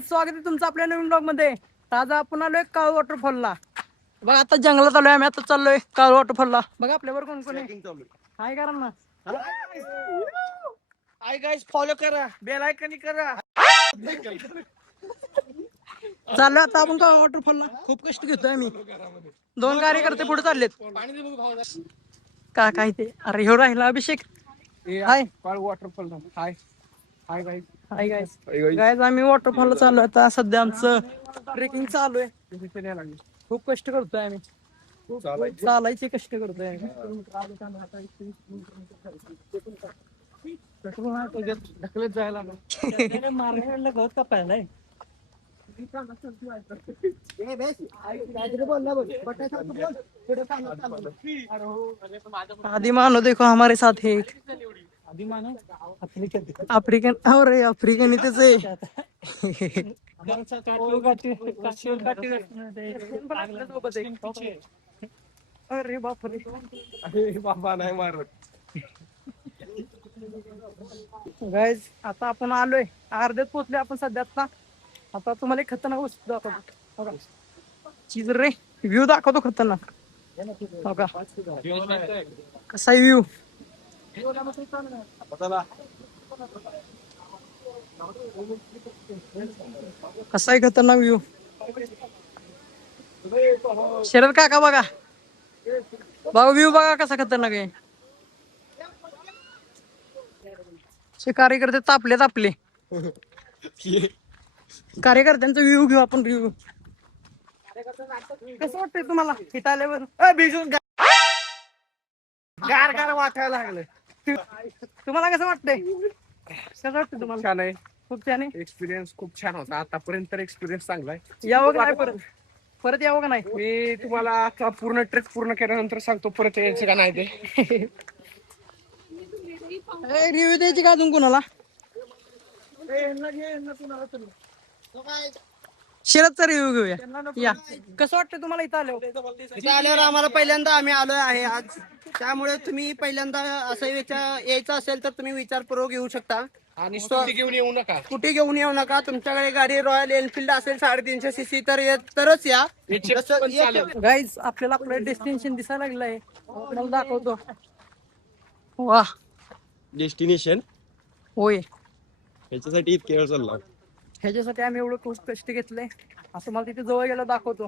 Guys स्वागत आहे तुमचं आपल्या नवीन ब्लॉग मध्ये. आज आपण आलोय काळ वॉटरफॉलला. बघा आता जंगलात आलोय आम्ही, आता चाललोय काळ वॉटरफॉलला. बघा आपल्यावर कोण कोण आहे. हाय करा ना. हाय गाइस, फॉलो करा, बेल आयकन करा. चाललोय आता आपण काळ वॉटरफॉलला. खूप कष्ट घेतोय आम्ही. 2 कार्यकर्ते पुढे चाललेत. का काय ते अरे ह्यो राहिला अभिषेक. हाय काळ waterfall. Hi hi guys. Hi guys. Guys आम्ही वॉटरफॉलला चाललोय आता. सध्या आमचं ट्रेकिंग चालू आहे. खूप कष्ट करतोय आम्ही. चालायचे कष्ट करतोय आम्ही. ढकलत जायला मारण्याला गवत कापायला आहे. आदि मानो देखो हमारे साथ है. अफ्रीकन और अफ्रीकन इथेच आहे. अरे बापरे. अरे बाबा नाही मारत. गाईज आता आपण आलोय, अर्ध्यात पोहोचले आपण सध्या. आता तुम्हाला एक खतरनाक वस्तू दाखवतो. चीज रे व्ह्यू दाखवतो खतरनाक. बघा कसा व्ह्यू. कसा आहे खतरनाक व्ह्यू. शरद काका बघा व्ह्यू बघा कसा खतरनाक आहे. कार्यकर्ते तापलेत आपले. कार्यकर्त्यांचा व्ह्यू घेऊ आपण. व्ह्यू कसं वाटतंय तुम्हाला इथं आल्यावर. भिजून गार गार वाटायला लागलं. तुम्हाला कसं वाटतंय. कसं वाटतं तुम्हाला. छान आहे, खूप छान आहे. एक्सपिरियन्स खूप छान होता आतापर्यंत. एक्सपिरियन्स चांगला आहे. यावं का नाही परत यावं का नाही. मी तुम्हाला आता पूर्ण ट्रेक पूर्ण केल्यानंतर सांगतो परत यायचं का नाही ते. रिव्ह्यू द्यायची का अजून कुणाला. शरदचा रिव्ह्यू घेऊया. या कसं वाटतं तुम्हाला इथं आल्यावर. इथं आल्यावर आम्हाला पहिल्यांदा आम्ही आलोय आहे आज, त्यामुळे तुम्ही पहिल्यांदा असं यायचं असेल तर तुम्ही विचारपूर्वक येऊ शकता. आणि स्कूटी घेऊन येऊ नका. कुठे घेऊन येऊ नका. तुमच्याकडे गाडी रॉयल एनफिल्ड असेल 350 सीसी तरच या. गाईज आपल्याला आपलं डेस्टिनेशन दिसायला लागलं आहे. मला दाखवतो. वा डेस्टिनेशन होय. ह्याच्यासाठी इतके वेळ चालला. ह्याच्यासाठी आम्ही एवढं खूप कष्ट घेतलंय. असं मला तिथे जवळ गेला दाखवतो.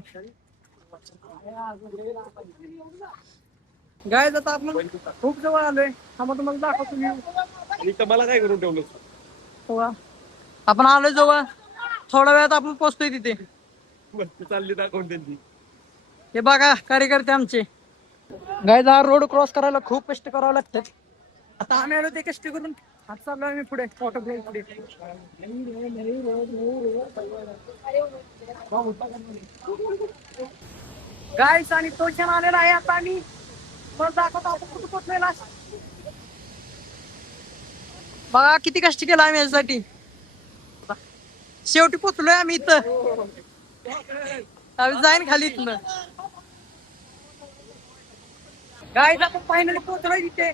गाईज आता आपण खूप जवळ आलोय. मग तुम्हाला दाखवतो मी. आणि मला काय करून ठेवलं. आपण आलोय जवळ. थोड्या वेळात आपण पोहोचतोय तिथे. चालली दाखवून त्यांची. हे बघा कार्यकर्ते आमचे. गाईज हा रोड क्रॉस करायला खूप कष्ट करावं लागतात. आता आम्ही आलो ते कष्ट करून आता चाललो आम्ही पुढे फोटोग्राफी पुढे. गाईज आणि तो क्षण आलेला आहे. आता आम्ही मग दाखवतो आपण कुठे पोहोचलेला. बघा किती कष्ट केला आम्ही यासाठी. शेवटी पोचलोय आम्ही इथं. आम्ही जाईन खाली इथनं. गाईज आपण फायनली पोहोचलोय तिथे.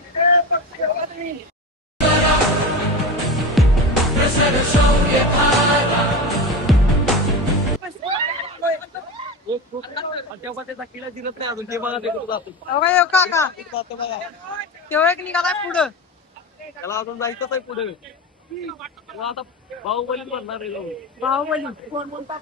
काका तेव्हा एक निघालाय पुढं. त्याला अजून जायचंच आहे पुढे. आता बाहुबली म्हणणार आहे. बाहुबली कोण म्हणता.